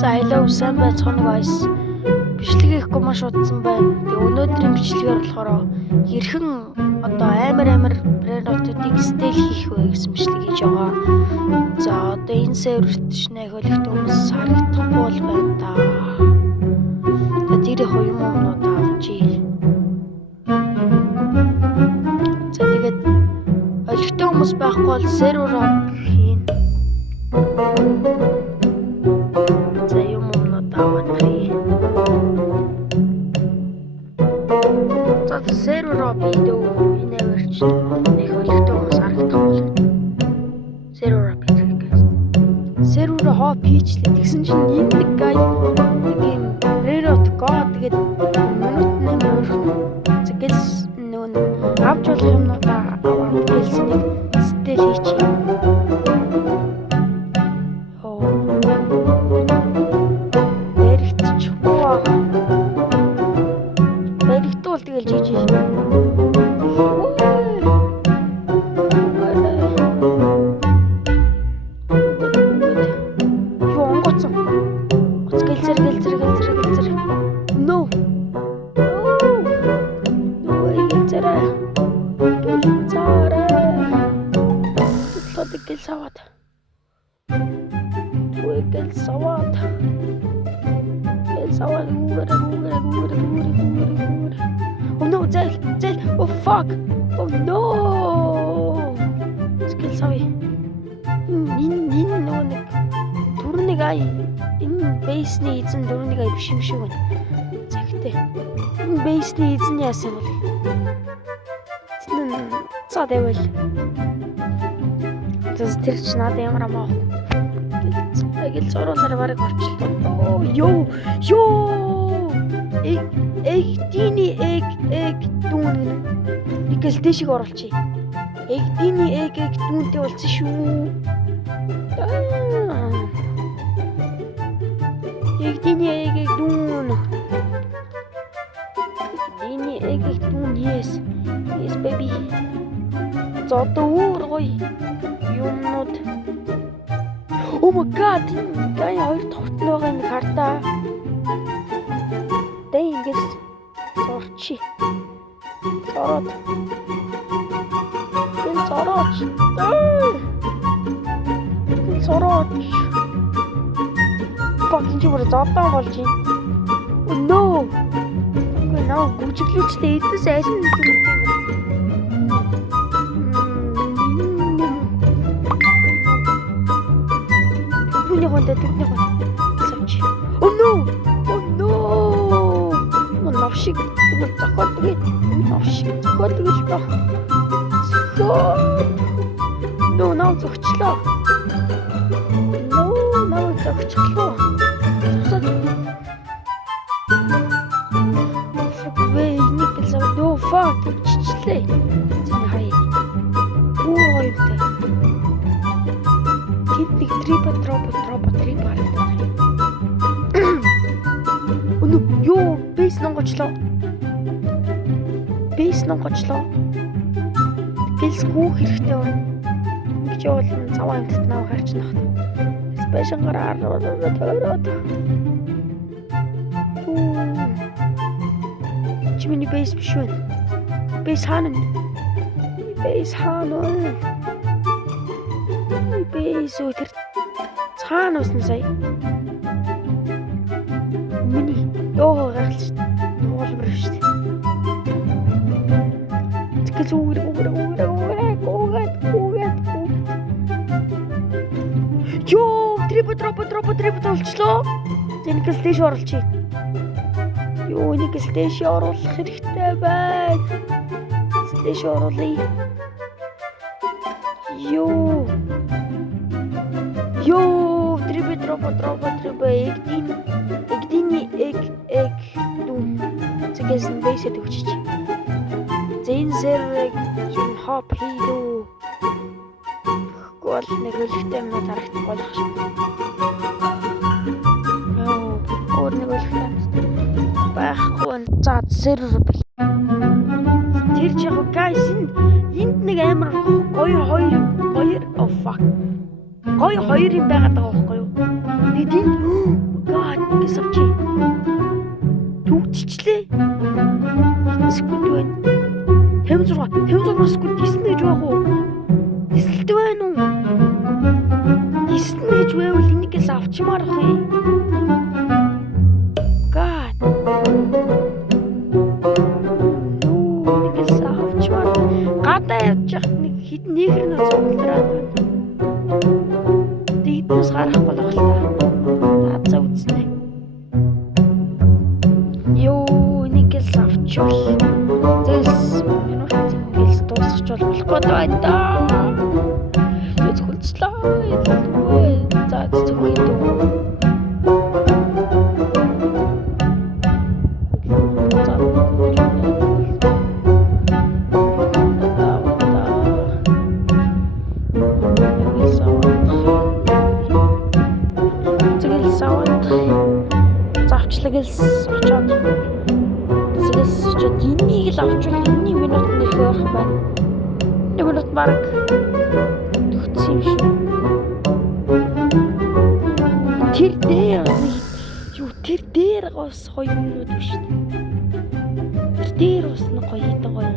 За hello сайн байцгаана guys. Бичлэг хийхгүй маш удсан байна. Тэгээ өнөөдрийн бичлэгээр болохоор хэрхэн одоо амар брендотуудыг стейл хийх вэ гэсэн бичлэг хийж байгаа. За одоо энэ серверт шинэ хөлөгт хүмүүс харагдахгүй бол байна та. Тэр их юм уу таавчи. За тэгээд олигтой хүмүүс байхгүй бол сервер хийн. За юм уу таавчи. За сервер видео иневерч нэг олигтой хүмүүс харагдахгүй бол сервер сервер хоп хийчлээ. Тэгсэн чинь энэ нэг гай нэг юм рерот гоо тэгээд минут нэмэр зэгээс нүүн авч болох юмнуудаа аваад гэлсэнийг стейл хийчих. Бэрэгтүүл тэгэл жижиг. Oh no, Zell! Oh fuck! Oh no! Skill sawi. Энэ нэг түрүүнийг ай энэ бейсний эзэн түрүүнийг ай биш юм шиг байна. Загтээ. Энэ бейсний эзэн яасан бол? За дэвэл. Тэр ч надад ямар амаа. Гэл зорооноор барыг орчлоо. Ёо! Эгдиний эг дүүн нэгэл дэшиг оруулчих. Эгдиний эг дүүнтэй болсон шүү. Эгдиний эг дүүн. Эгдиний эг дүүн yes baby. Зодоо гоё юмнууд. Oh my god! Гай хоёр тогтноогийн нэг хартаа. Дэ ингээс сорчи. Сорооч. Fucking чимэр зодоо болж юм. Oh no. Наа гүжиглүүчтэй эдээс аль нь юм. Тэдний сорчи. Oh no. Навшиг тэгвэл зохиод тэгээд навшиг зохиод тэгвэл ба. Нөө нав зогчлоо. Засаад. Вэ нэг л зав дөө фак чичлээ. Зин хай. Ууйтэй. Тэдний трипа Ёо, бейс нонгочлоо. Гэлс гүүх хэрэгтэй байна. Ингэж явуулна цаваа амтд нав харч нах. Спешн гараар тойроод. Чимэний бейс биш үү? Бейс хаана? Бейс үтэр цаана уусна сая. Миний ёо гарлж нуулбар шүү дээ. Тэгээс үүрэг. Ёо, трипа толчлоо. Зэнэкс дэш оруулчих. Ёо, нэгс дэш оруулах хэрэгтэй байна. Дэш оруулъя. Ёо, трипа эгдиний эг дүүн. Зэгээс нь бейсэд өгчиж. Зэн зэрэг юм хоп хийдүү. Гол нэг хөлөгтэй юм харагдах болох шиг. Өөр нэг хөлөгтэй байхгүй. За сервер бил. Тэр яг guys энд нэг амар гоё oh fuck. Гоё хоёр юм байгаад байгаа байхгүй юу? Тэгээд 500-өөсгүй диснэ гэж байх уу? Дисэлтэй байна уу? Диснэ гэж байвал энийгээс авчмаар ах юм. God. Энийгээс авчмаар. Гадаа явж яхад нэг хідэн нэгэр нөө цуглараад байна. Дийднээс гарахгүй л та. За үзнэ. Йоо, энийгээс авчвал. Зэс минут энийгээс дуусгачвал болохгүй байна да. Зөвхөлцлөө. За зөвхөн дөө. Завчлагээс очоод тэгээс очоод энийг л авчвал энэний минут нэх ойрхон байна. Нэг минут баг төгсөн юм шүү. Тэр дээр тэр дээр гос 2 минут биш үү? Тэр дээр ус нэг гоё хэдэн гоё.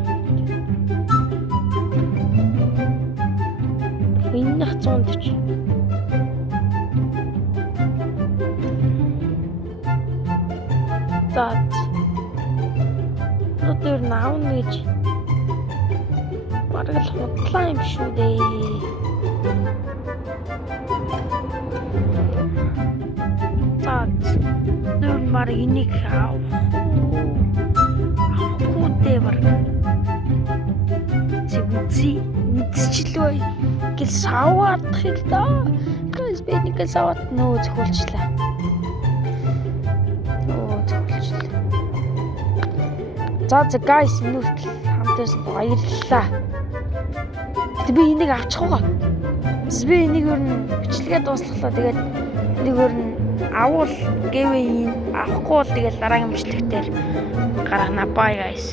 Энийх 140. За. Өдөр наавна гэж бараг л худлаа юм шүү дээ. За. Өдөр бараг энийг авахгүй дээ бараг. Үдсчлөө гэл саваадах юм да. Гэс би нэг саваад нөө зөвхөлчлээ. За guys минут хамтаас баярлалаа. Тэг би энийг авчихгаа. Би энийг өөр нь бичлэгээ дуусглаа. Тэгээд энийг өөр нь авуул гэвээ авахгүй бол тэгээд дараагийн бичлэгтэр гаргана. Bye guys.